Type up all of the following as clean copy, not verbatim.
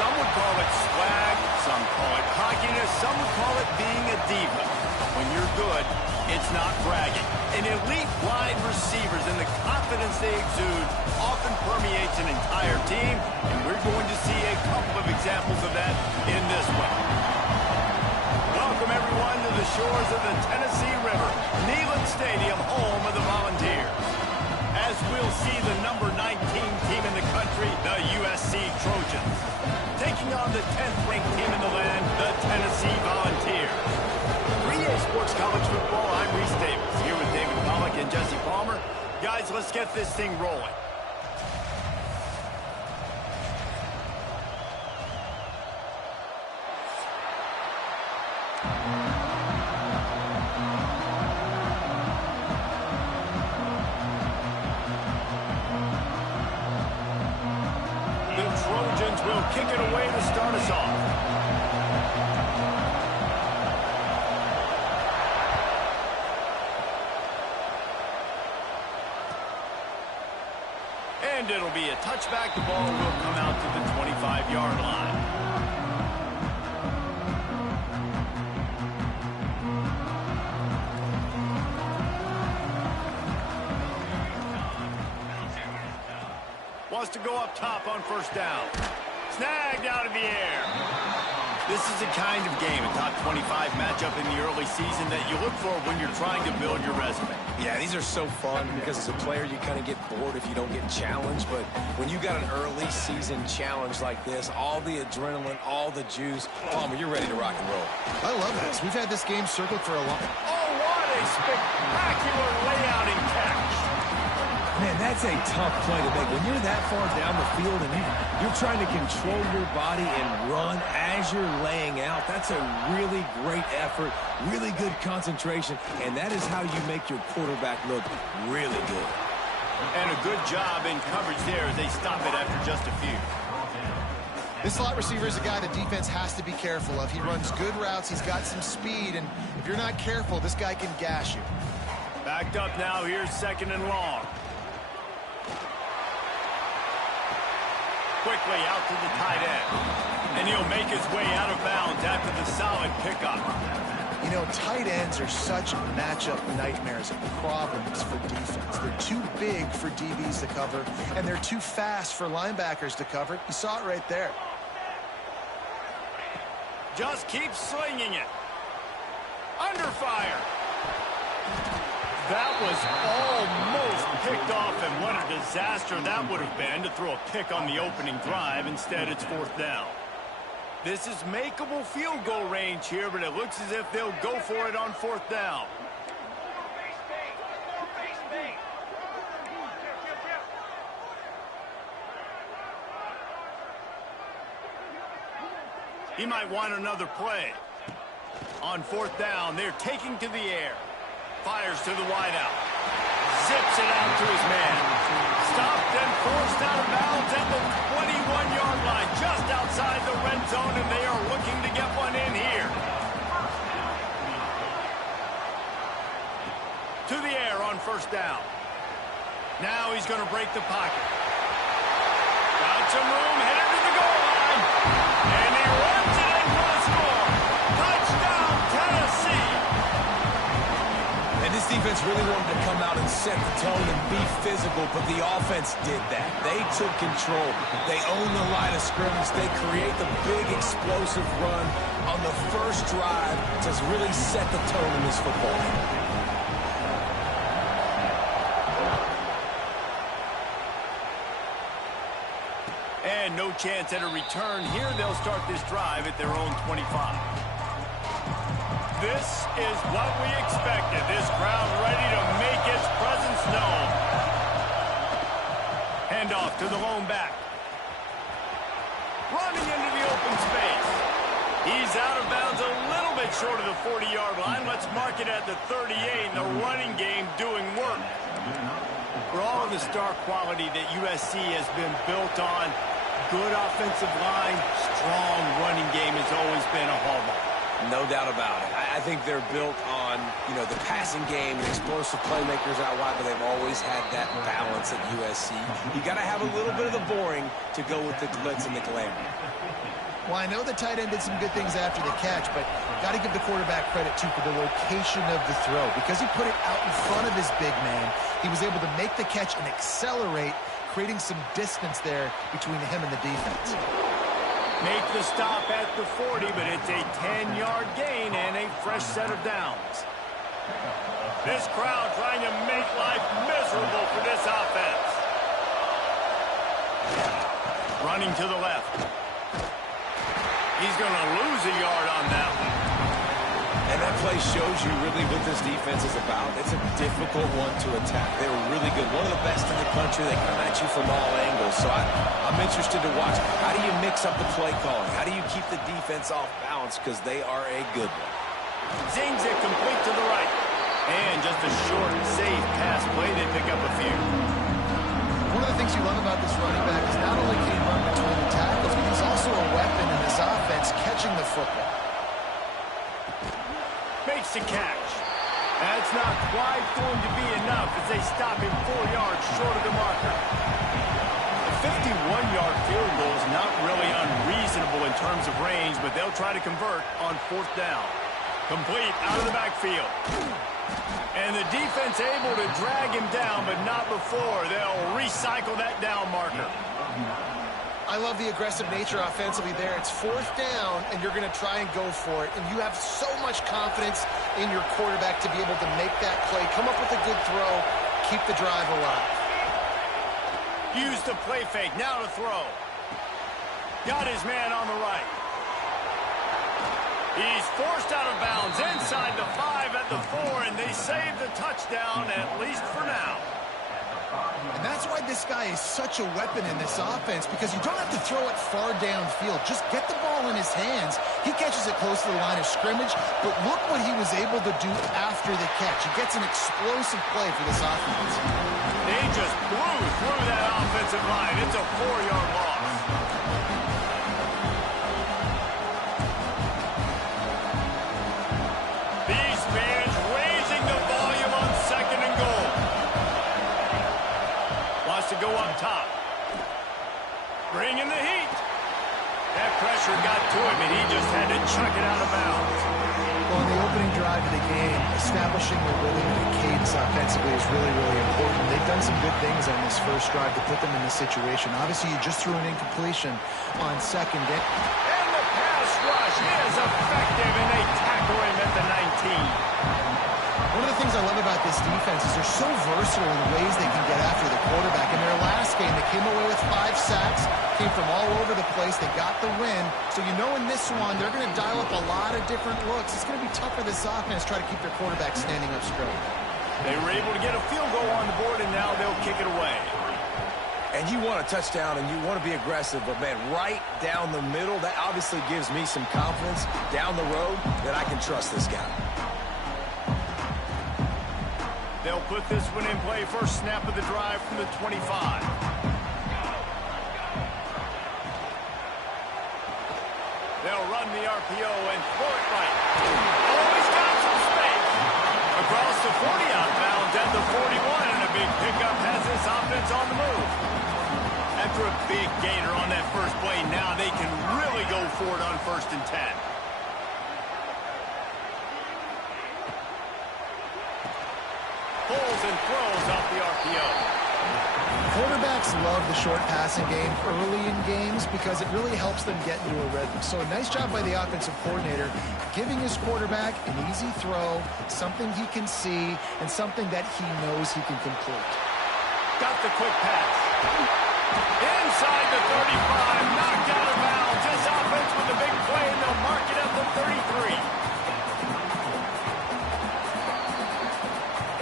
Some would call it swag, some call it cockiness, some would call it being a diva. When you're good, it's not bragging. An elite wide receivers and the confidence they exude often permeates an entire team, and we're going to see a couple of examples of that in this one. Welcome, everyone, to the shores of the Tennessee River, Neyland Stadium, home of the Volunteers. As we'll see the number 19 team in the country, the USC Trojans, taking on the 10th-ranked team in the land, the Tennessee Volunteers. 3A Sports College Football, I'm Reese Davis, here with David Pollack and Jesse Palmer. Guys, let's get this thing rolling. The Trojans will kick it away to start us off. And it'll be a touchback. The ball will come out to the 25-yard line. Wants to go up top on first down. Snagged out of the air. This is the kind of game, a top 25 matchup in the early season, that you look for when you're trying to build your resume. Yeah, these are so fun because as a player, you kind of get bored if you don't get challenged. But when you got an early season challenge like this, all the adrenaline, all the juice, Palmer, you're ready to rock and roll. I love this. We've had this game circled for a long... Oh, what a spectacular layout and catch. Man, that's a tough play to make. When you're that far down the field and you're trying to control your body and run as you're laying out, that's a really great effort, really good concentration, and that is how you make your quarterback look really good. And a good job in coverage there as they stop it after just a few. This slot receiver is a guy the defense has to be careful of. He runs good routes, he's got some speed, and if you're not careful, this guy can gash you. Backed up now, here's second and long. Quickly out to the tight end. And he'll make his way out of bounds after the solid pickup. You know, tight ends are such matchup nightmares and problems for defense. They're too big for DBs to cover, and they're too fast for linebackers to cover. You saw it right there. Just keep slinging it. Under fire. That was almost picked off, and what a disaster that would have been to throw a pick on the opening drive. Instead, it's fourth down. This is makeable field goal range here, but it looks as if they'll go for it on fourth down. He might want another play. On fourth down, they're taking to the air. Fires to the wideout. Zips it out to his man. Stopped and forced out of bounds at the 21-yard line, just outside the red zone, and they are looking to get one in here. To the air on first down. Now he's going to break the pocket. Got some room, headed to the goal line. And he runs it in for the score. Touchdown, Tennessee. And this defense really wanted to come out and set the tone and be physical, but the offense did that. They took control. They owned the line of scrimmage. They create the big explosive run on the first drive to really set the tone in this football game. And no chance at a return here. They'll start this drive at their own 25. This is what we expected. This crowd ready to make its presence known. Handoff to the lone back. Running into the open space. He's out of bounds a little bit short of the 40-yard line. Let's mark it at the 38, and the running game doing work. For all of the star quality that USC has been built on, good offensive line, strong running game has always been a hallmark. No doubt about it. I think they're built on, the passing game and explosive playmakers out wide, but they've always had that balance at USC. You got to have a little bit of the boring to go with the glitz and the glamour. Well, I know the tight end did some good things after the catch, but got to give the quarterback credit, too, for the location of the throw. Because he put it out in front of his big man, he was able to make the catch and accelerate, creating some distance there between him and the defense. Make the stop at the 40, but it's a 10-yard gain and a fresh set of downs. This crowd trying to make life miserable for this offense. Running to the left. He's going to lose a yard on that one. And that play shows you really what this defense is about. It's a difficult one to attack. They were really good. One of the best in the country. They come at you from all angles. So I'm interested to watch. How do you mix up the play calling? How do you keep the defense off balance? Because they are a good one. Zings it complete to the right. And just a short, safe pass play. They pick up a few. One of the things you love about this running back is not only can he run between the tackles, but he's also a weapon in this offense catching the football. Makes the catch. That's not quite going to be enough as they stop him 4 yards short of the marker. The 51-yard field goal is not really unreasonable in terms of range, but they'll try to convert on 4th down. Complete out of the backfield. And the defense able to drag him down, but not before. They'll recycle that down marker. I love the aggressive nature offensively there. It's 4th down, and you're going to try and go for it. And you have so much confidence in your quarterback to be able to make that play, come up with a good throw, keep the drive alive. Use the play fake, now to throw. Got his man on the right. He's forced out of bounds inside the 5 at the 4, and they save the touchdown, at least for now. And that's why this guy is such a weapon in this offense, because you don't have to throw it far downfield. Just get the ball in his hands. He catches it close to the line of scrimmage, but look what he was able to do after the catch. He gets an explosive play for this offense. They just blew through that offensive line. It's a 4-yard loss. These fans raising the volume on 2nd and goal. Wants to go up top. Bringing the heat. That pressure got to him, and he just had to chuck it out of bounds. Well, in the opening drive of the game, establishing the rhythm and the cadence offensively is really, really important. They've done some good things on this first drive to put them in this situation. Obviously, you just threw an incompletion on 2nd down. And the pass rush is effective, and they tackle him at the 19. One of the things I love about this defense is they're so versatile in the ways they can get after the quarterback. In their last game, they came away with 5 sacks, came from all over the place. They got the win. So you know in this one, they're going to dial up a lot of different looks. It's going to be tough for this offense to try to keep their quarterback standing up straight. They were able to get a field goal on the board, and now they'll kick it away. And you want a touchdown, and you want to be aggressive, but, man, right down the middle, that obviously gives me some confidence down the road that I can trust this guy. They'll put this one in play. First snap of the drive from the 25. They'll run the RPO and throw it right. Oh, he's got some space. Across the 40 out of bounds at the 41, and a big pickup has this offense on the move. After a big gainer on that first play, now they can really go for it on 1st and 10. Pulls and throws off the RPO. Quarterbacks love the short passing game early in games because it really helps them get into a rhythm. So a nice job by the offensive coordinator giving his quarterback an easy throw, something he can see, and something that he knows he can complete. Got the quick pass. Inside the 35, knocked out of bounds. This offense with a big play, and they'll mark it at the 33.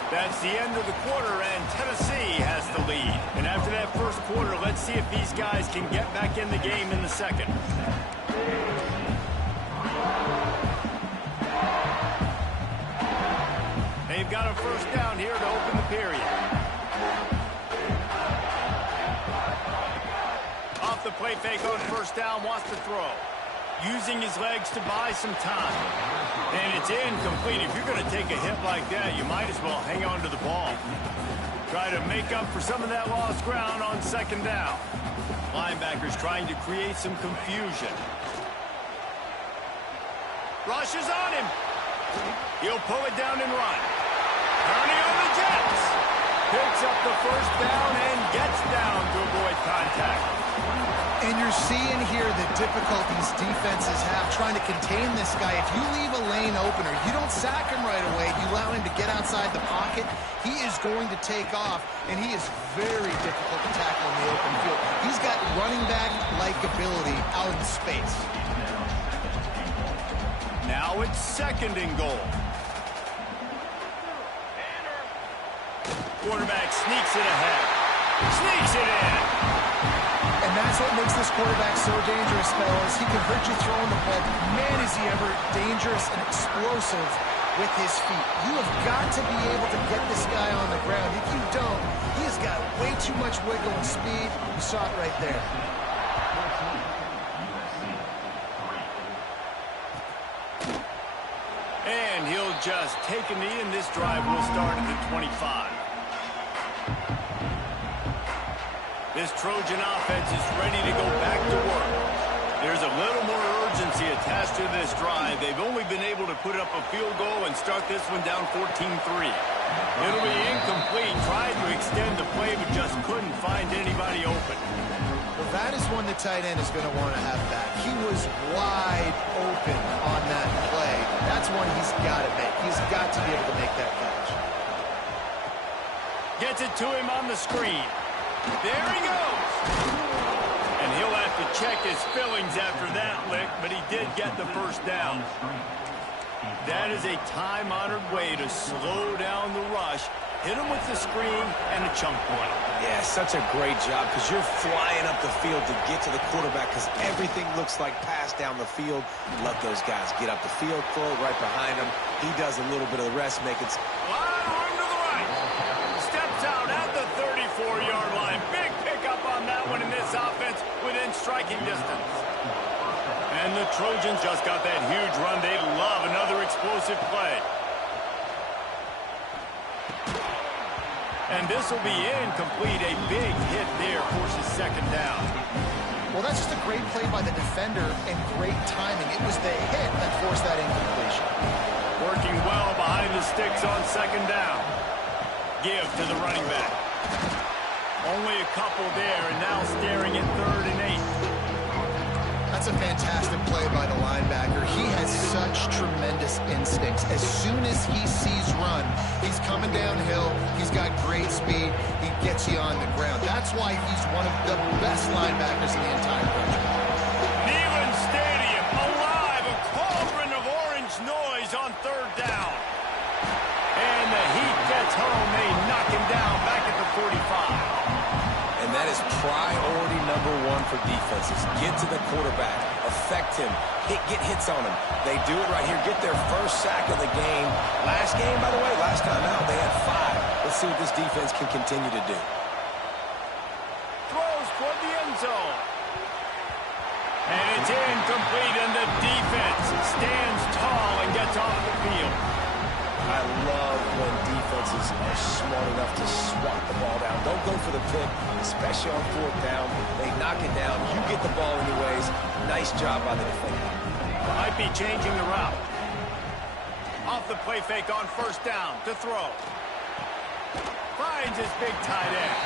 That's the end of the quarter, and Tennessee has the lead. And after that first quarter, let's see if these guys can get back in the game in the second. They've got a first down here to open the period. Off the play fake on first down, wants to throw. Using his legs to buy some time. And it's incomplete. If you're going to take a hit like that, you might as well hang on to the ball. Try to make up for some of that lost ground on 2nd down. Linebackers trying to create some confusion. Rushes on him. He'll pull it down and run. Running on the Jets. Picks up the first down and gets down to avoid contact. And you're seeing here the difficulties defenses have trying to contain this guy. If you leave a lane open or you don't sack him right away, you allow him to get outside the pocket, he is going to take off, and he is very difficult to tackle in the open field. He's got running back-like ability out in space. Now it's 2nd and goal. Quarterback sneaks it ahead. Sneaks it in. And that's what makes this quarterback so dangerous, fellas. He can hurt you throwing the ball. Man, is he ever dangerous and explosive with his feet. You have got to be able to get this guy on the ground. If you don't, he has got way too much wiggle and speed. You saw it right there. And he'll just take a knee, and this drive will start at the 25. This Trojan offense is ready to go back to work. There's a little more urgency attached to this drive. They've only been able to put up a field goal and start this one down 14-3. It'll be incomplete. Tried to extend the play, but just couldn't find anybody open. Well, that is one the tight end is going to want to have back. He was wide open on that play. That's one he's got to make. He's got to be able to make that catch. Gets it to him on the screen. There he goes. And he'll have to check his fillings after that lick, but he did get the first down. That is a time-honored way to slow down the rush, hit him with the screen, and a chunk play. Yeah, such a great job because you're flying up the field to get to the quarterback because everything looks like pass down the field. Let those guys get up the field, throw it right behind him. He does a little bit of the rest, make it. Line run to the right. Steps out at the 34-yard line. Big pickup on that one in this offense within striking distance. And the Trojans just got that huge run. They love another explosive play. And this will be incomplete. A big hit there forces 2nd down. Well, that's just a great play by the defender and great timing. It was the hit that forced that incompletion. Working well behind the sticks on 2nd down. Give to the running back. Only a couple there, and now staring at 3rd and 8. That's a fantastic play by the linebacker. He has such tremendous instincts. As soon as he sees run, he's coming downhill. He's got great speed. He gets you on the ground. That's why he's one of the best linebackers in the entire country. Neyland Stadium alive, a cauldron of orange noise on 3rd down. And the Heat gets home. They knock him down back at the 45. And that is priority #1 for defenses. Get to the quarterback, affect him, get hits on him. They do it right here. Get their first sack of the game. Last game, by the way, last time out, they had 5. Let's see what this defense can continue to do. Throws toward the end zone. And it's incomplete, and the defense stands tall and gets off the field. I love when defenses are smart enough to swat the ball down. Don't go for the pick, especially on 4th down. They knock it down. You get the ball anyways. Nice job by the defender. Might be changing the route. Off the play fake on 1st down to throw. Finds his big tight end.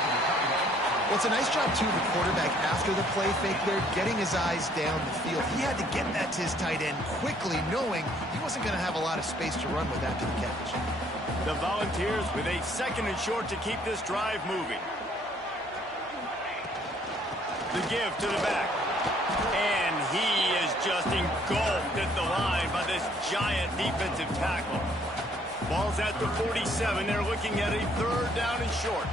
Well, it's a nice job, too, the quarterback after the play fake there, getting his eyes down the field. He had to get that to his tight end quickly, knowing he wasn't going to have a lot of space to run with after the catch. The Volunteers with a 2nd and short to keep this drive moving. The give to the back. And he is just engulfed at the line by this giant defensive tackle. Ball's at the 47. They're looking at a 3rd down and short.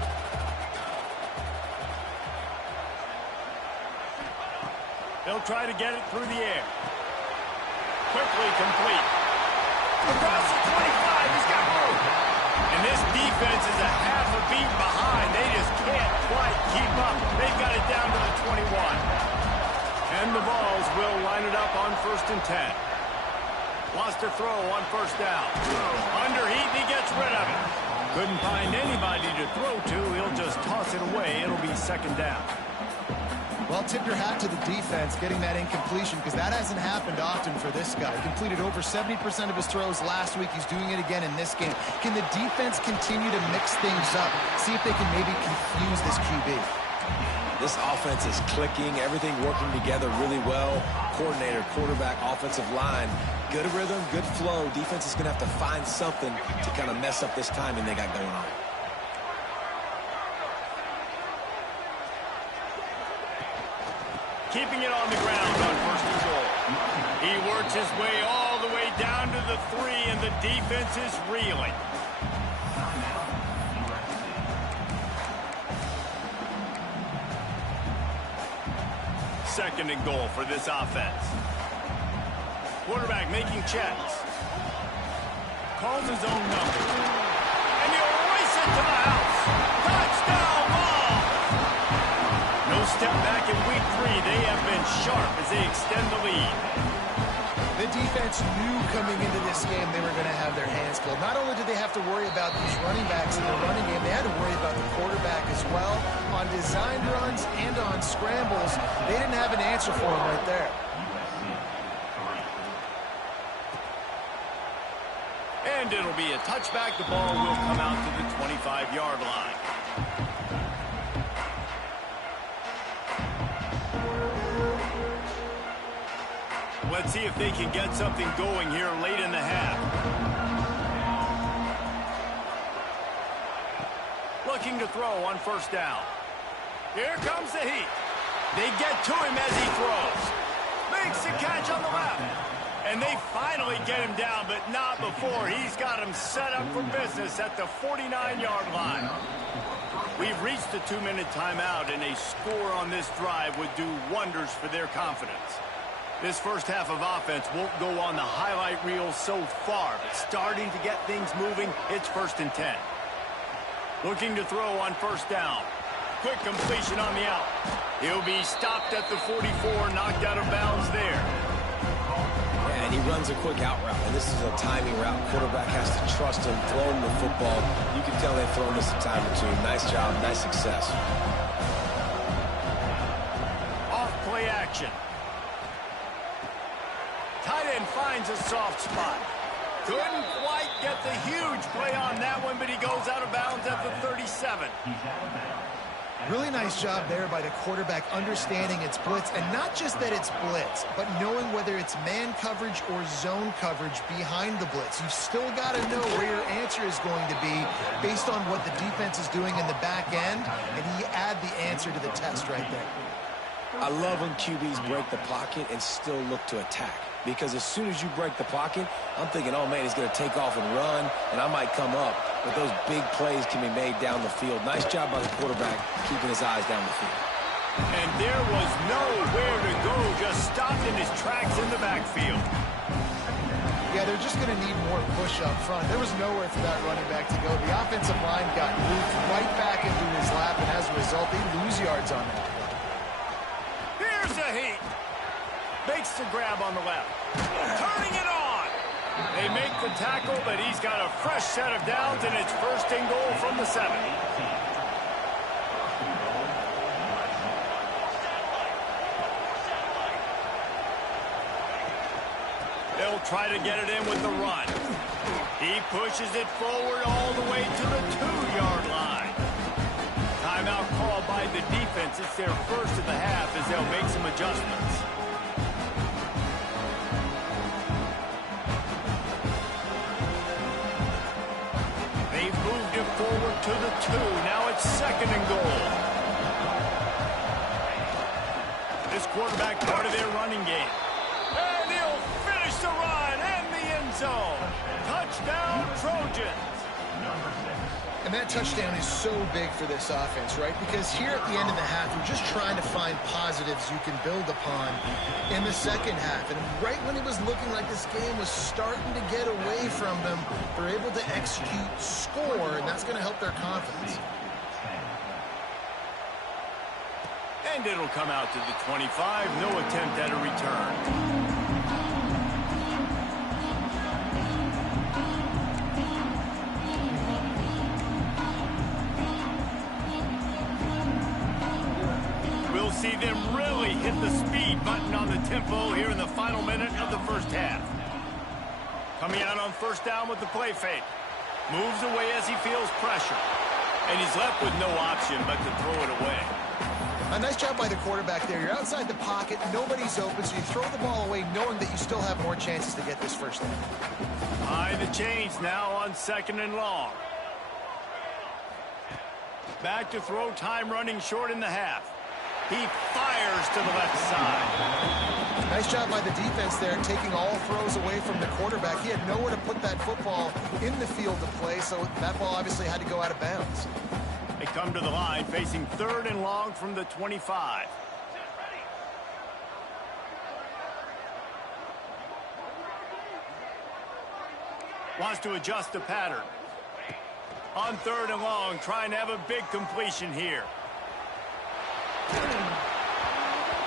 They'll try to get it through the air. Quickly complete. Across the 25, he's got room. And this defense is a half a beat behind. They just can't quite keep up. They've got it down to the 21. And the Vols will line it up on 1st and 10. Lost a throw on 1st down. Under heat, he gets rid of it. Couldn't find anybody to throw to. He'll just toss it away. It'll be 2nd down. Well, tip your hat to the defense getting that incompletion because that hasn't happened often for this guy. He completed over 70% of his throws last week. He's doing it again in this game. Can the defense continue to mix things up? See if they can maybe confuse this QB. This offense is clicking, everything working together really well. Coordinator, quarterback, offensive line, good rhythm, good flow. Defense is going to have to find something to kind of mess up this timing they got going on. Keeping it on the ground on first and goal. He works his way all the way down to the 3, and the defense is reeling. Second and goal for this offense. Quarterback making checks. Calls his own number. And he'll race it to the house. Touchdown ball! No step back in week 3. They have been sharp as they extend the lead. The defense knew coming into this game they were going to have their hands full. Not only did they have to worry about these running backs in the running game, they had to worry about the quarterback as well. On designed runs and on scrambles, they didn't have an answer for him right there. And it'll be a touchback. The ball will come out to the 25-yard line. Let's see if they can get something going here late in the half. Looking to throw on first down. Here comes the heat. They get to him as he throws. Makes the catch on the left. And they finally get him down, but not before. He's got him set up for business at the 49-yard line. We've reached the 2-minute timeout, and a score on this drive would do wonders for their confidence. This first half of offense won't go on the highlight reel so far, but starting to get things moving, it's 1st and 10. Looking to throw on first down. Quick completion on the out. He'll be stopped at the 44, knocked out of bounds there. Yeah, and he runs a quick out route, and this is a timing route. Quarterback has to trust him, throw him the football. You can tell they've thrown this a time or two. Nice job, nice success. Off play action. Tight end finds a soft spot. Couldn't quite get the huge play on that one, but he goes out of bounds at the 37. Really nice job there by the quarterback understanding it's blitz, and not just that it's blitz, but knowing whether it's man coverage or zone coverage behind the blitz. You've still got to know where your answer is going to be based on what the defense is doing in the back end, and he add the answer to the test right there. I love when QBs break the pocket and still look to attack. Because as soon as you break the pocket, I'm thinking, oh, man, he's going to take off and run, and I might come up. But those big plays can be made down the field. Nice job by the quarterback keeping his eyes down the field. And there was nowhere to go, just stopped in his tracks in the backfield. Yeah, they're just going to need more push up front. There was nowhere for that running back to go. The offensive line got moved right back into his lap, and as a result, they lose yards on that. Here's a heat. Makes the grab on the left. Turning it on. They make the tackle, but he's got a fresh set of downs, and it's 1st and goal from the 7. They'll try to get it in with the run. He pushes it forward all the way to the 2-yard line. Timeout called by the defense. It's their first of the half as they'll make some adjustments. Forward to the 2. Now it's 2nd and goal. This quarterback part of their running game. And he'll finish the run and the end zone. Touchdown, Trojans. And that touchdown is so big for this offense, right? Because here at the end of the half, you're just trying to find positives you can build upon in the second half. And right when it was looking like this game was starting to get away from them, they're able to execute, score, and that's going to help their confidence. And it'll come out to the 25. No attempt at a return. See see them really hit the speed button on the tempo here in the final minute of the first half. Coming out on first down with the play fake. Moves away as he feels pressure. And he's left with no option but to throw it away. A nice job by the quarterback there. You're outside the pocket, nobody's open, so you throw the ball away knowing that you still have more chances to get this first down. High the chains now on 2nd and long. Back to throw, time running short in the half. He fires to the left side. Nice job by the defense there, taking all throws away from the quarterback. He had nowhere to put that football in the field to play, so that ball obviously had to go out of bounds. They come to the line facing 3rd and long from the 25. Wants to adjust the pattern. On 3rd and long, trying to have a big completion here.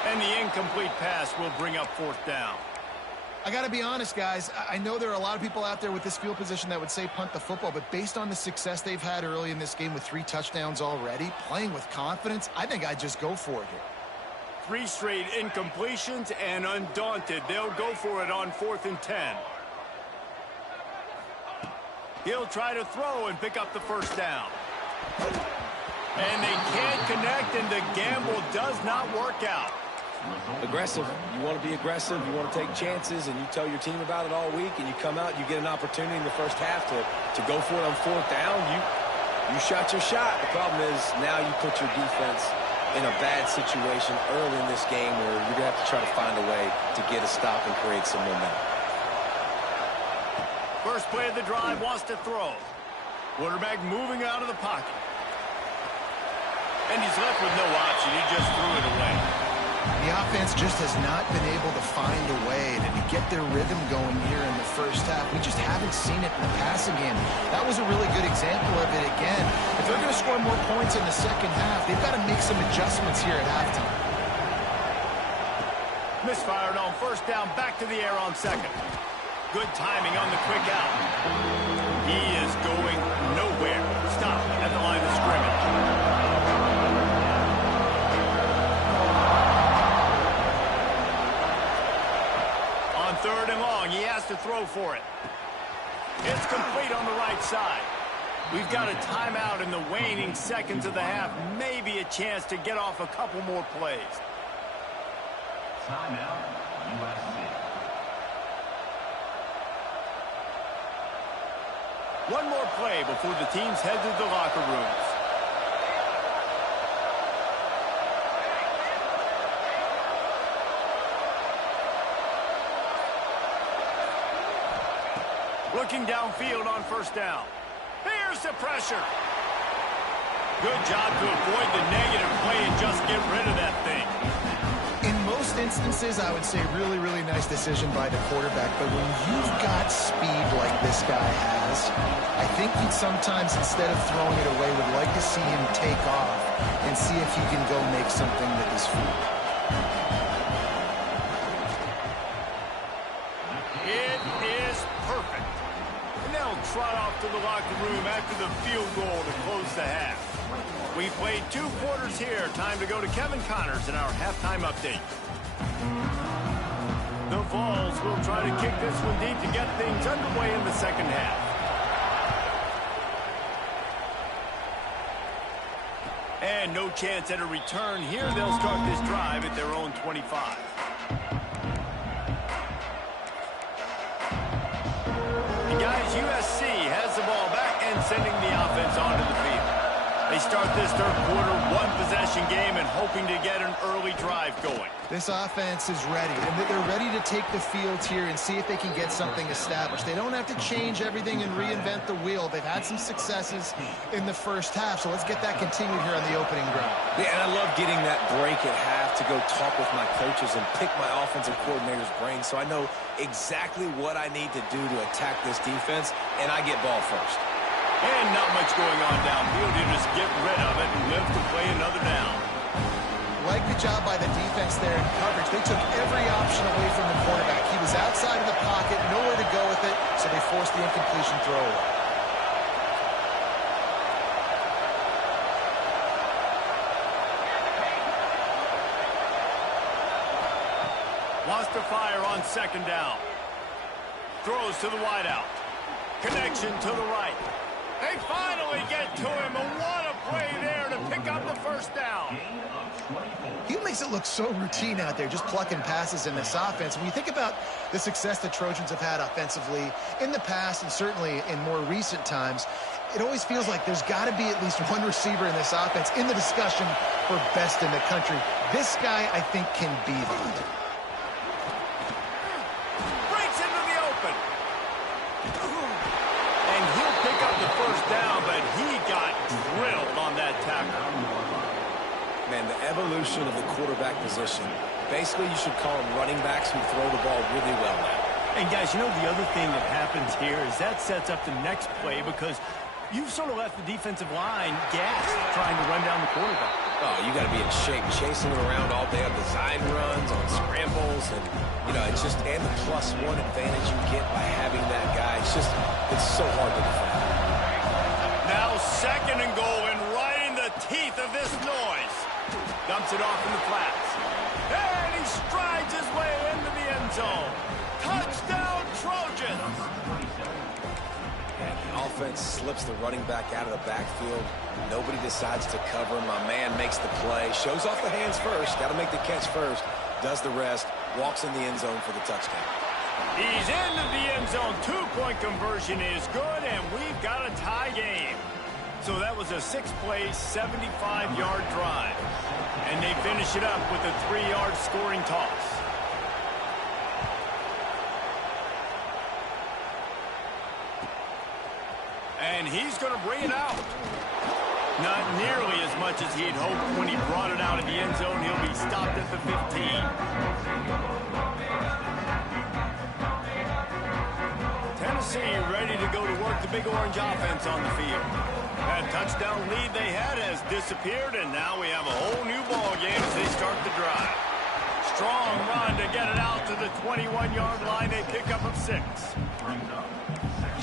And the incomplete pass will bring up 4th down. I got to be honest, guys. I know there are a lot of people out there with this field position that would say punt the football, but based on the success they've had early in this game with 3 touchdowns already, playing with confidence, I think I'd just go for it here. 3 straight incompletions, and undaunted, they'll go for it on 4th and 10. He'll try to throw and pick up the first down. And they can't connect, and the gamble does not work out. Aggressive. You want to be aggressive. You want to take chances, and you tell your team about it all week, and you come out, you get an opportunity in the first half to go for it on 4th down. You shot your shot. The problem is now you put your defense in a bad situation early in this game where you're going to have to try to find a way to get a stop and create some momentum. First play of the drive, wants to throw. Quarterback moving out of the pocket. And he's left with no option. He just threw it away. The offense just has not been able to find a way to get their rhythm going here in the first half. We just haven't seen it in the passing game. That was a really good example of it again. If they're going to score more points in the second half, they've got to make some adjustments here at halftime. Misfired on first down, back to the air on 2nd. Good timing on the quick out. He is going nowhere. Stop at the line of scrimmage. On 3rd and long, he has to throw for it. It's complete on the right side. We've got a timeout in the waning seconds of the half. Maybe a chance to get off a couple more plays. Timeout, USC. One more play before the teams head to the locker rooms. Looking downfield on first down. Here's the pressure. Good job to avoid the negative play and just get rid of that thing. In most instances, I would say really, really nice decision by the quarterback. But when you've got speed like this guy has, I think you'd sometimes, instead of throwing it away, would like to see him take off and see if he can go make something with his feet. It is perfect. And they'll trot off to the locker room after the field goal to close the half. We played 2 quarters here. Time to go to Kevin Connors in our halftime update. The Vols will try to kick this one deep to get things underway in the second half. And no chance at a return here. They'll start this drive at their own 25. And guys, USC has the ball back and sending the offense onto the field. They start this third quarter, 1-possession game, and hoping to get an early drive going. This offense is ready, and they're ready to take the field here and see if they can get something established. They don't have to change everything and reinvent the wheel. They've had some successes in the first half, so let's get that continued here on the opening drive. Yeah, and I love getting that break at half to go talk with my coaches and pick my offensive coordinator's brain so I know exactly what I need to do to attack this defense, and I get ball first. And not much going on downfield. You just get rid of it and live to play another down. Like the job by the defense there in coverage. They took every option away from the quarterback. He was outside of the pocket, nowhere to go with it, so they forced the incompletion throw away. Wants to fire on second down. Throws to the wideout. Connection to the right. They finally get to him, and what a play there to pick up the first down. He makes it look so routine out there, just plucking passes in this offense. When you think about the success the Trojans have had offensively in the past and certainly in more recent times, it always feels like there's got to be at least one receiver in this offense in the discussion for best in the country. This guy, I think, can be that. Breaks into the open. And he'll pick up the first down, but he got drilled on that tackle. Man, the evolution of the quarterback position, basically you should call them running backs who throw the ball really well now. And guys, you know the other thing that happens here is that sets up the next play because you've sort of left the defensive line gassed trying to run down the quarterback. Oh, you got to be in shape, chasing him around all day on design runs, on scrambles, and, you know, it's just, and the +1 advantage you get by having that guy. It's so hard to defend. Now second and goal, and right in the teeth of this noise. Dumps it off in the flats. And he strides his way into the end zone. Touchdown, Trojans! And the offense slips the running back out of the backfield. Nobody decides to cover him. My man makes the play. Shows off the hands first. Got to make the catch first. Does the rest. Walks in the end zone for the touchdown. He's into the end zone. Two-point conversion is good, and we've got a tie game. So that was a 6-play, 75-yard drive. And they finish it up with a 3-yard scoring toss. And he's going to bring it out. Not nearly as much as he'd hoped when he brought it out of the end zone. He'll be stopped at the 15. Tennessee ready to go to work the Big Orange offense on the field. That touchdown lead they had has disappeared, and now we have a whole new ball game as they start the drive. Strong run to get it out to the 21-yard line. They pick up of 6.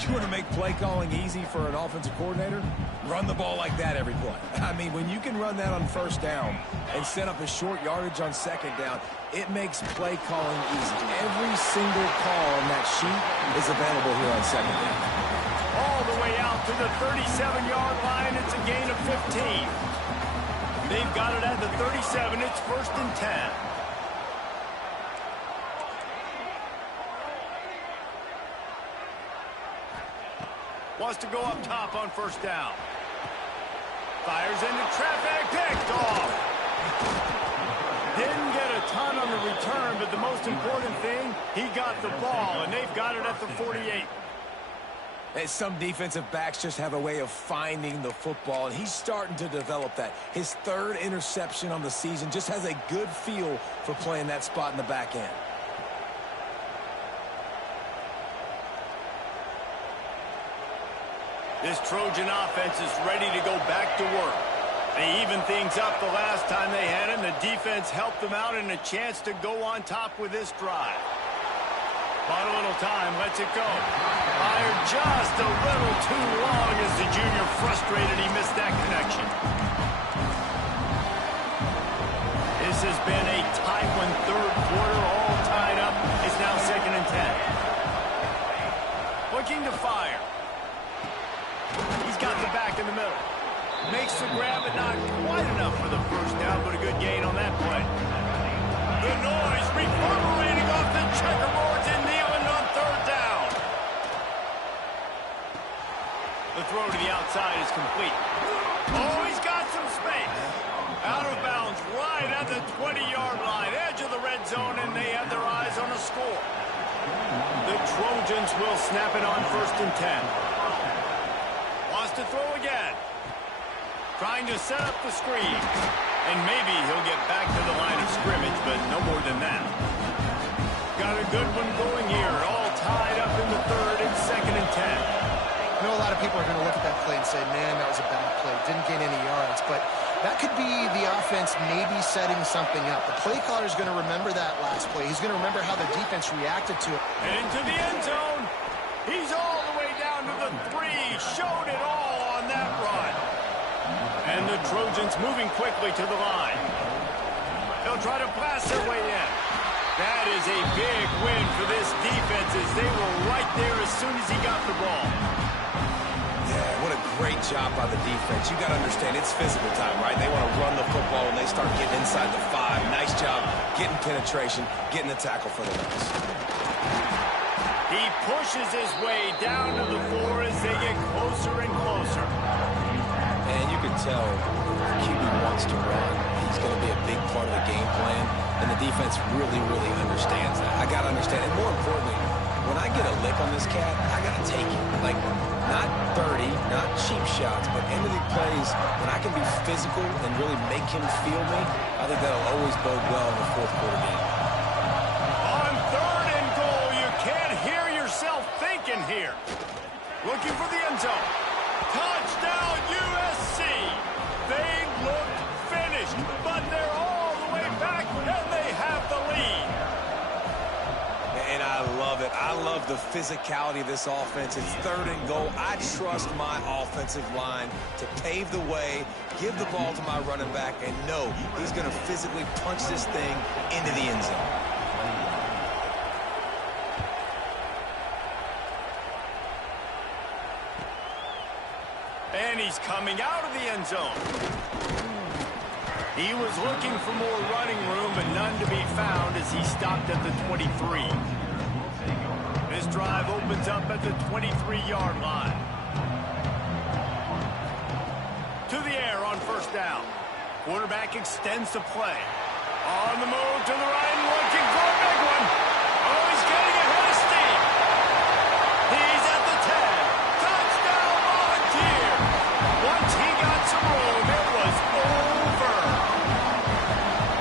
You want to make play calling easy for an offensive coordinator? Run the ball like that every play. I mean, when you can run that on first down and set up a short yardage on second down, it makes play calling easy. Every single call on that sheet is available here on second down. All the way out to the 37-yard line. It's a gain of 15. They've got it at the 37. It's 1st and 10. Wants to go up top on first down. Fires into traffic. Picked off. Didn't get a ton on the return, but the most important thing, he got the ball, and they've got it at the 48. Some defensive backs just have a way of finding the football, and he's starting to develop that. His 3rd interception on the season, just has a good feel for playing that spot in the back end. This Trojan offense is ready to go back to work. They evened things up the last time they had him. The defense helped them out and a chance to go on top with this drive. Bought a little time, lets it go. Fired just a little too long as the junior frustrated he missed that connection. This has been a tight one, 3rd quarter, all tied up. It's now 2nd and 10. Looking to fire. He's got the back in the middle. Makes the grab, but not quite enough for the first down, but a good gain on that play. The noise reverberating off the checkerboards and kneeling on 3rd down. The throw to the outside is complete. Oh, he's got some space. Out of bounds right at the 20-yard line, edge of the red zone, and they have their eyes on a score. The Trojans will snap it on 1st and 10. Wants to throw again. Trying to set up the screen. And maybe he'll get back to the line of scrimmage, but no more than that. Got a good one going here. All tied up in the 3rd and 2nd and 10. I know a lot of people are going to look at that play and say, man, that was a bad play. Didn't gain any yards. But that could be the offense maybe setting something up. The play caller is going to remember that last play. He's going to remember how the defense reacted to it. And into the end zone. He's all the way down to the 3. Showed it all on that run. And the Trojans moving quickly to the line. They'll try to blast their way in. That is a big win for this defense as they were right there as soon as he got the ball. Yeah, what a great job by the defense. You got to understand, it's physical time, right? They want to run the football when they start getting inside the 5. Nice job getting penetration, getting the tackle for the loss. He pushes his way down to the 4 as they get closer and closer. And you can tell the QB wants to run. He's going to be a big part of the game plan, and the defense really, really understands that. I got to understand, and more importantly, when I get a lick on this cat, I got to take it. Like, not 30, not cheap shots, but end of the plays, when I can be physical and really make him feel me, I think that'll always bode well in the fourth quarter game. On 3rd and goal, you can't hear yourself thinking here. Looking for the end zone. Touchdown, USC. They look finished, but they're all the way back, and they have the lead. And I love it. I love the physicality of this offense. It's 3rd and goal. I trust my offensive line to pave the way, give the ball to my running back, and know he's going to physically punch this thing into the end zone. And he's coming out of the end zone. He was looking for more running room, but none to be found as he stopped at the 23. This drive opens up at the 23-yard line. To the air on 1st down. Quarterback extends the play. On the move to the right, looking for a big one. Oh, he's getting ahead of steam. He's at the 10. Touchdown, Volunteer. Once he got some room, it was over.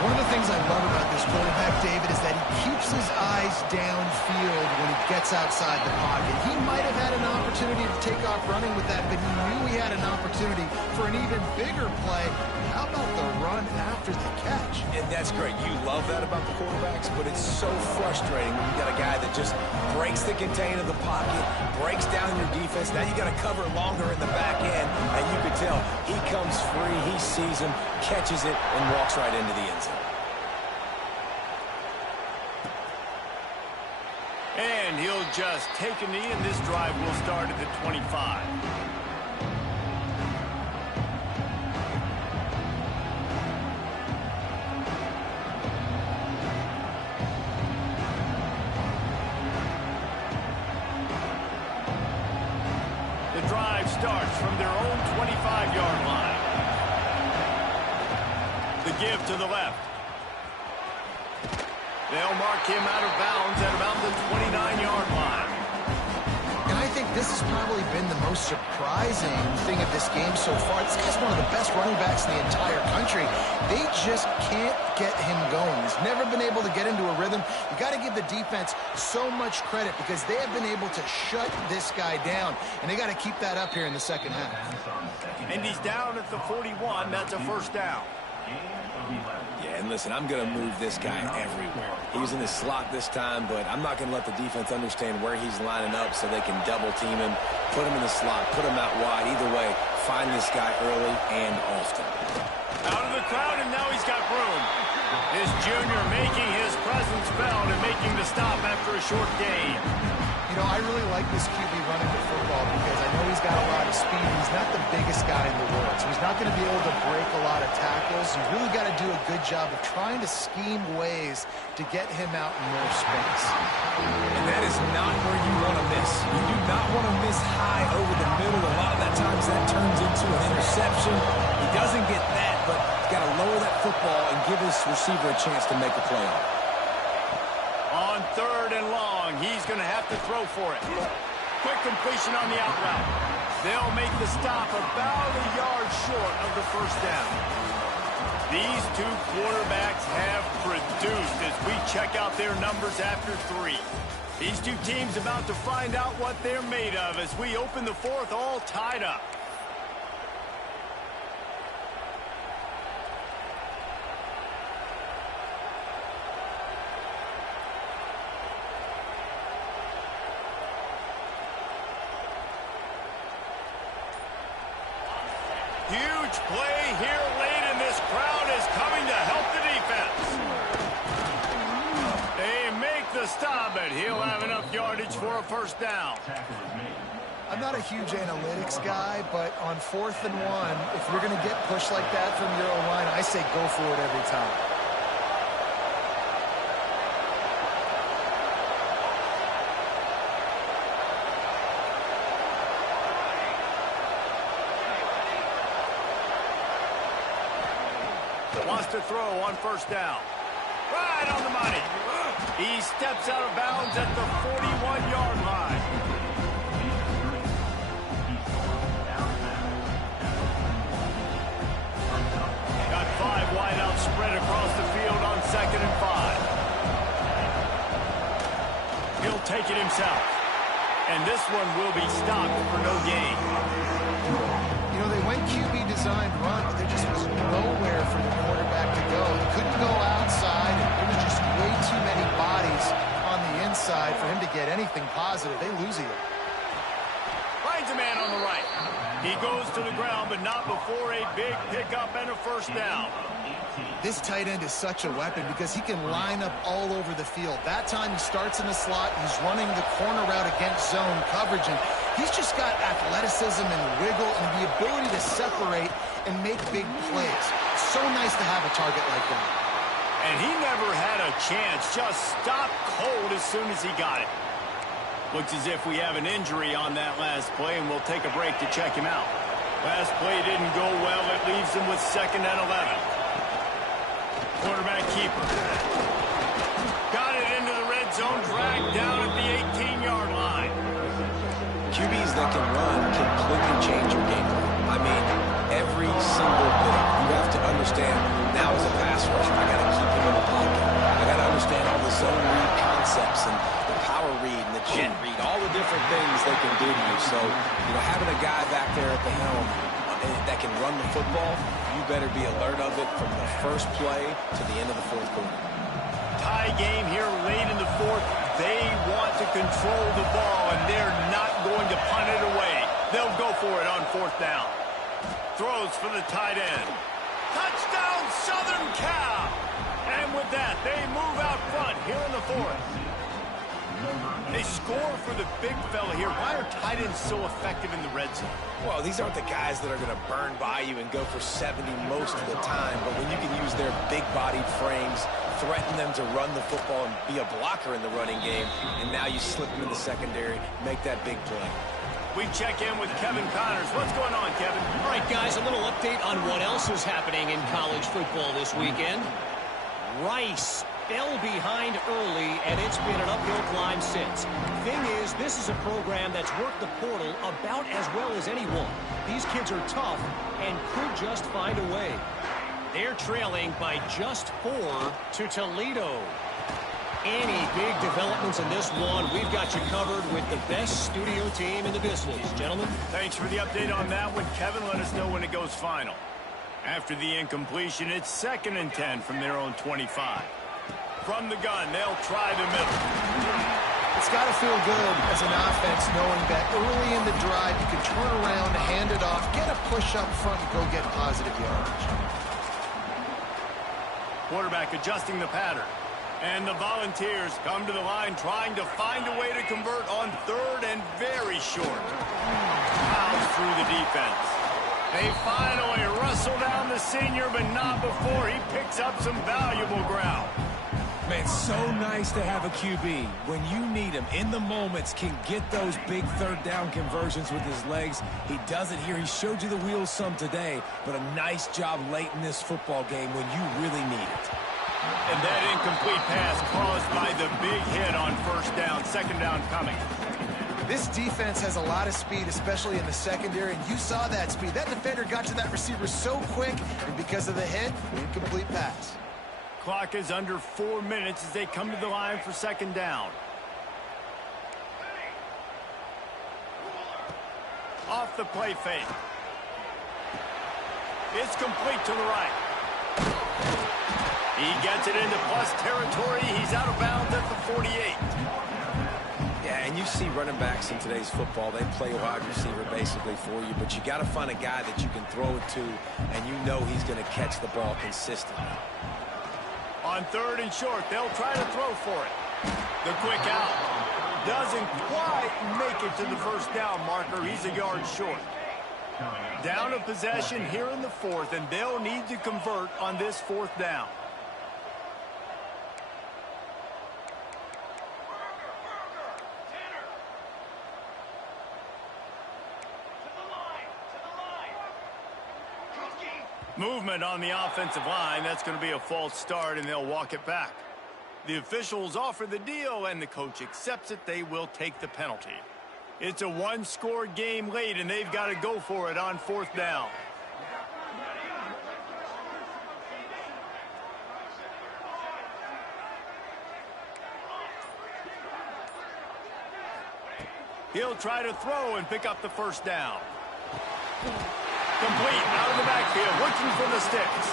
One of the things I love about this quarterback, David, is that he keeps his eyes downfield when he gets outside the pocket. He might have had an opportunity to take off running with that, but he knew he had an opportunity for an even bigger play. How about the run after the catch? And that's great. You love that about the quarterbacks, but it's so frustrating when you got a guy that just breaks the contain of the pocket, breaks down your defense. Now you got to cover longer in the back end, and you can tell he comes free, he sees him, catches it, and walks right into the end zone. And he'll just take a knee, and this drive will start at the 25. The drive starts from their own 25-yard line. The give to the left. They'll mark him out of bounds at about the 29-yard line. And I think this has probably been the most surprising thing of this game so far. This guy's one of the best running backs in the entire country. They just can't get him going. He's never been able to get into a rhythm. You got to give the defense so much credit because they have been able to shut this guy down, and they got to keep that up here in the second half. And he's down at the 41. That's a 1st down. Yeah, and listen, I'm going to move this guy everywhere. He was in the slot this time, but I'm not going to let the defense understand where he's lining up so they can double team him, put him in the slot, put him out wide. Either way, find this guy early and often. Out of the crowd, and now he's got room. This junior making his presence felt and making the stop after a short gain. You know, I really like this QB running the football because I know he's got a lot of speed. He's not the biggest guy in the world, so he's not going to be able to break a lot of tackles. You really got to do a good job of trying to scheme ways to get him out in more space. And that is not where you want to miss. You do not want to miss high over the middle. A lot of that times that turns into an interception. He doesn't get that, but he's got to lower that football and give his receiver a chance to make a play on it. On 3rd and long, he's going to have to throw for it. Quick completion on the out route. They'll make the stop about a yard short of the 1st down. These two quarterbacks have produced as we check out their numbers after 3. These two teams about to find out what they're made of as we open the 4th all tied up. Huge play here late, and this crowd is coming to help the defense. A stop it. He'll have enough yardage for a first down. I'm not a huge analytics guy, but on 4th and 1, if you're going to get pushed like that from your O-line, I say go for it every time. Wants to throw on first down. Right on the money. He steps out of bounds at the 41-yard line. Got 5 wideouts spread across the field on 2nd and 5. He'll take it himself. And this one will be stopped for no gain. You know, they went QB designed run, but there just was nowhere for the quarterback to go. He couldn't go outside, and there was just way too many bodies on the inside for him to get anything positive. They lose it. Finds a man on the right. He goes to the ground, but not before a big pickup and a first down. This tight end is such a weapon because he can line up all over the field. That time he starts in the slot. He's running the corner route against zone coverage, and he's just got athleticism and wiggle and the ability to separate and make big plays. So nice to have a target like that. And he never had a chance. Just stopped cold as soon as he got it. Looks as if we have an injury on that last play, and we'll take a break to check him out. Last play didn't go well. It leaves him with 2nd and 11. Quarterback keeper. Got it into the red zone, dragged down at the 18-yard line. QBs that can run completely change your game plan. I mean, every single bit. You have to understand, now as a pass rusher, I got to keep him in the pocket. I got to understand all the zone read concepts and the power read and the jet read, all the different things they can do to you. So, you know, having a guy back there at the helm that can run the football, you better be alert of it from the first play to the end of the 4th quarter. Tie game here late in the 4th. They want to control the ball, and they're not going to punt it away. They'll go for it on 4th down. Throws for the tight end. Touchdown, Southern Cal! And with that, they move out front here in the 4th. They score for the big fella here. Why are tight ends so effective in the red zone? Well, these aren't the guys that are going to burn by you and go for 70 most of the time, but when you can use their big-bodied frames, threaten them to run the football and be a blocker in the running game, and now you slip them in the secondary, make that big play. We check in with Kevin Connors. What's going on, Kevin? All right, guys, a little update on what else is happening in college football this weekend. Rice fell behind early, and it's been an uphill climb since. Thing is, this is a program that's worked the portal about as well as anyone. These kids are tough and could just find a way. They're trailing by just 4 to Toledo. Any big developments in this one, we've got you covered with the best studio team in the business. Gentlemen? Thanks for the update on that one, Kevin. Let us know when it goes final. After the incompletion, it's 2nd and 10 from their own 25. From the gun, they'll try the middle. It's got to feel good as an offense knowing that early in the drive you can turn around, hand it off, get a push up front, and go get positive yardage. Quarterback adjusting the pattern. And the Volunteers come to the line trying to find a way to convert on 3rd and very short. Fouls through the defense. They finally wrestle down the senior, but not before he picks up some valuable ground. Man, so nice to have a QB. When you need him, in the moments, can get those big 3rd down conversions with his legs. He does it here. He showed you the wheels some today, but a nice job late in this football game when you really need it. And that incomplete pass caused by the big hit on 1st down, 2nd down coming. This defense has a lot of speed, especially in the secondary, and you saw that speed. That defender got to that receiver so quick, and because of the hit, incomplete pass. Clock is under 4 minutes as they come to the line for 2nd down. Off the play fake. It's complete to the right. He gets it into plus territory. He's out of bounds at the 48. Yeah, and you see running backs in today's football, they play wide receiver basically for you, but you got to find a guy that you can throw it to, and you know he's going to catch the ball consistently. On 3rd and short, they'll try to throw for it. The quick out. Doesn't quite make it to the first down marker. He's a yard short. Down a possession here in the fourth, and they'll need to convert on this fourth down. Movement on the offensive line. That's going to be a false start, and they'll walk it back. The officials offer the deal, and the coach accepts it. They will take the penalty. It's a one-score game late, and they've got to go for it on fourth down. He'll try to throw and pick up the first down. Complete out of the backfield, looking for the sticks.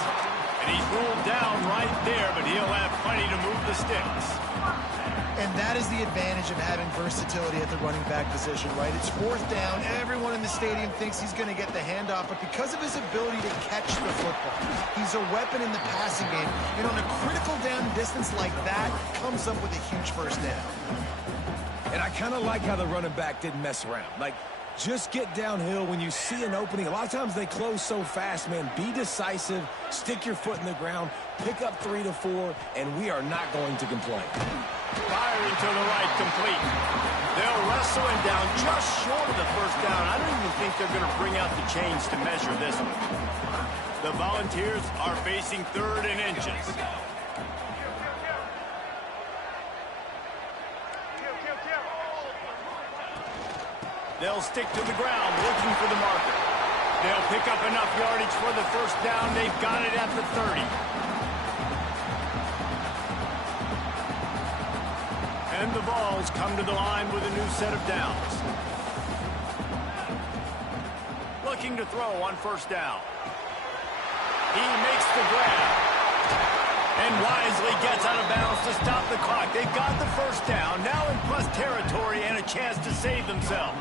And he's ruled down right there, but he'll have plenty to move the sticks. And that is the advantage of having versatility at the running back position, right? It's fourth down. Everyone in the stadium thinks he's going to get the handoff, but because of his ability to catch the football, he's a weapon in the passing game. And on a critical down distance like that, comes up with a huge first down. And I kind of like how the running back didn't mess around. Like, just get downhill when you see an opening. A lot of times they close so fast, man. Be decisive, stick your foot in the ground, pick up 3 to 4, and we are not going to complain. Firing to the right, complete. They'll wrestle him down just short of the first down. I don't even think they're going to bring out the chains to measure this one. The Volunteers are facing third and inches. They'll stick to the ground, looking for the marker. They'll pick up enough yardage for the first down. They've got it at the 30. And the Vols come to the line with a new set of downs. Looking to throw on first down. He makes the grab. And wisely gets out of bounds to stop the clock. They've got the first down, now in plus territory and a chance to save themselves.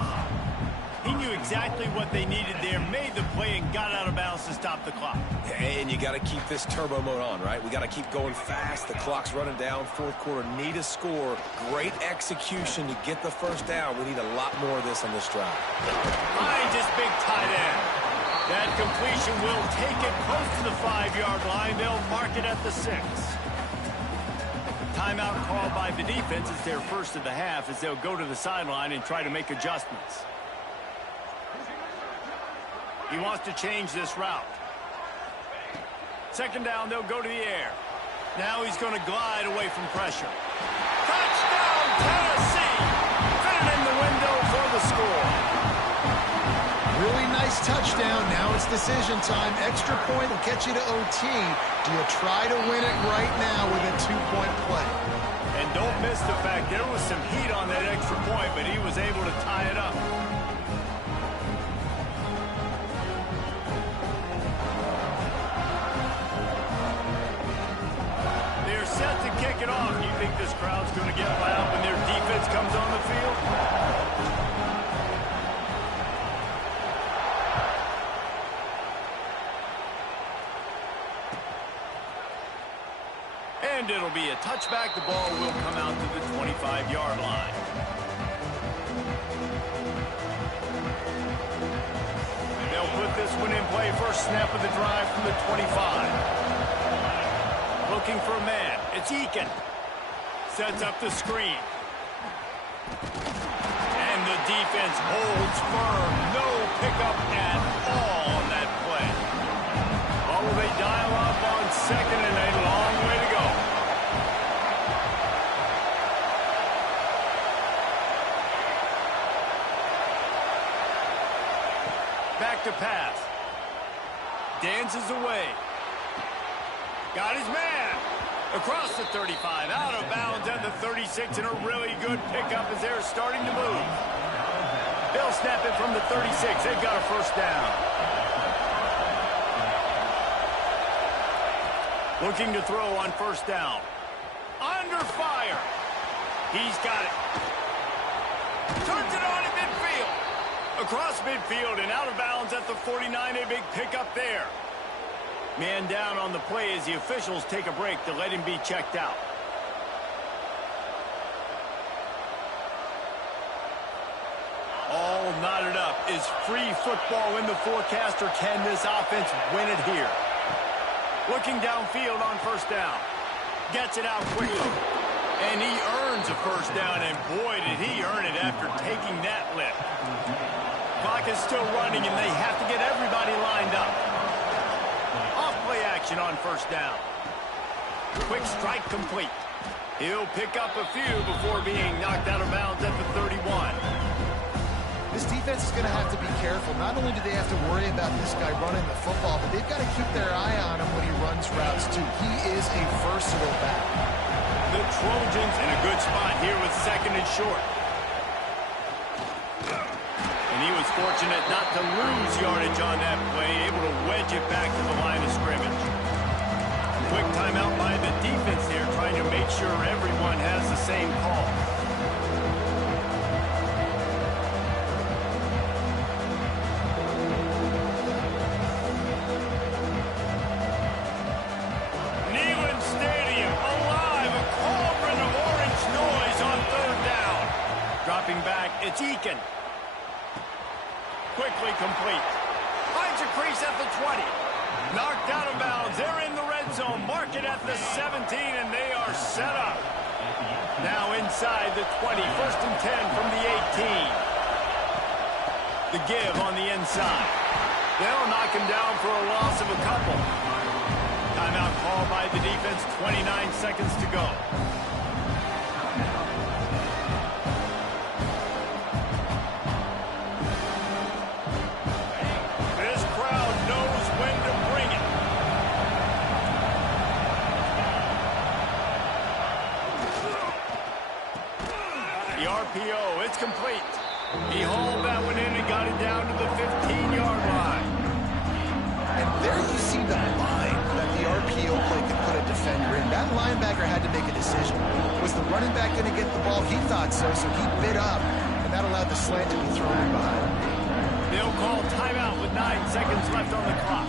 He knew exactly what they needed there, made the play, and got out of bounds to stop the clock. And you got to keep this turbo mode on, right? We got to keep going fast. The clock's running down. Fourth quarter, need a score. Great execution to get the first down. We need a lot more of this on this drive. Finds his big tight end. That completion will take it close to the 5-yard line. They'll mark it at the 6. Timeout called by the defense is their first of the half as they'll go to the sideline and try to make adjustments. He wants to change this route. Second down, they'll go to the air. Now he's going to glide away from pressure. Touchdown, Tennessee! Fit it in the window for the score. Really nice touchdown. Now it's decision time. Extra point will get you to OT. Do you try to win it right now with a 2-point play? And don't miss the fact there was some heat on that extra point, but he was able to tie it up. They're set to kick it off. Do you think this crowd's going to get loud when their defense comes on the field? And it'll be a touchback. The ball will come out to the 25-yard line. They'll put this one in play. First snap of the drive from the 25. Looking for a man. It's Eakin. Sets up the screen. And the defense holds firm. No pickup at all on that play. What will they dial up on second and a long way to go? Back to pass. Dances away. Got his man. Across the 35. Out of bounds at the 36. And a really good pickup as they're starting to move. They'll snap it from the 36. They've got a first down. Looking to throw on first down. Under fire. He's got it. Turns it on in midfield. Across midfield and out of bounds at the 49. A big pickup there. Man down on the play as the officials take a break to let him be checked out. Is free football in the forecast, or can this offense win it here? Looking downfield on first down. Gets it out quickly. And he earns a first down, and boy, did he earn it after taking that lift. Clock is still running, and they have to get everybody lined up. Off-play action on first down. Quick strike complete. He'll pick up a few before being knocked out of bounds at the 31. This defense is going to have to be careful. Not only do they have to worry about this guy running the football, but they've got to keep their eye on him when he runs routes, too. He is a versatile back. The Trojans in a good spot here with second and short. And he was fortunate not to lose yardage on that play, able to wedge it back to the line of scrimmage. Quick timeout by the defense here, trying to make sure everyone has the same call. It's Eakin. Quickly complete. Finds a crease at the 20. Knocked out of bounds. They're in the red zone. Mark it at the 17, and they are set up. Now inside the 20. First and 10 from the 18. The give on the inside. They'll knock him down for a loss of a couple. Timeout call by the defense. 29 seconds to go. It's complete. He hauled that one in and got it down to the 15-yard line. And there you see the line that the RPO play can put a defender in. That linebacker had to make a decision. Was the running back going to get the ball? He thought so, so he bit up, and that allowed the slant to be thrown in behind. They'll call timeout with 9 seconds left on the clock.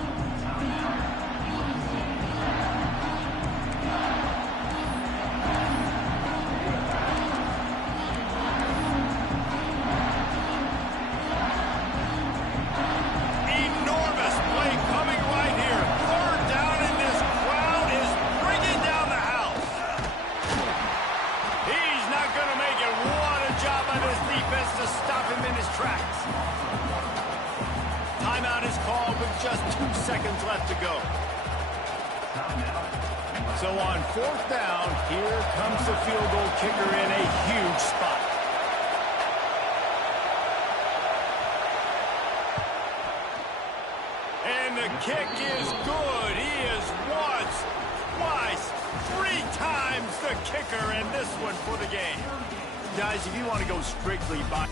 Seconds left to go. So on fourth down, here comes the field goal kicker in a huge spot. And the kick is good. He is once, twice, 3 times the kicker, and this one for the game. Guys, if you want to go strictly by...